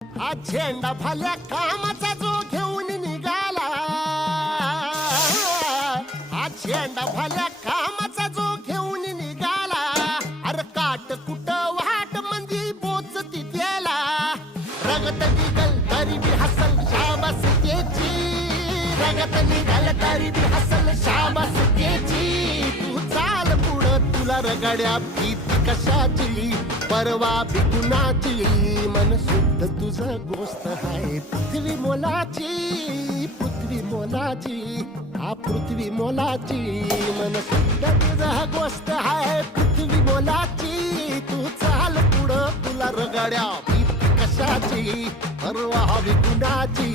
हा झेंडा भाल्या कामाचा जो घेऊन निघाला, हा झेंडा भाल्या कामाचा जो घेऊन निघाला, अरे काट कुट वाट मंदी बोचती त्याला, रगत निघल तरी बी हसल शाबास त्याची, रगत निघल तरी बी हसल शाबास त्याची. तू चाल पुढं तुला रगड्या भीती कशाची, परवा भी कुणाची, मन शुद्ध तुझं गोष्ट आहे पृथ्वी मोलाची, पृथ्वी मोलाची, हा पृथ्वी मोलाची, मन शुद्ध तुझं गोष्ट आहे पृथ्वी मोलाची. तू चाल पुढं तुला रगड्या भीती कशाची, परवा भी कुणाची.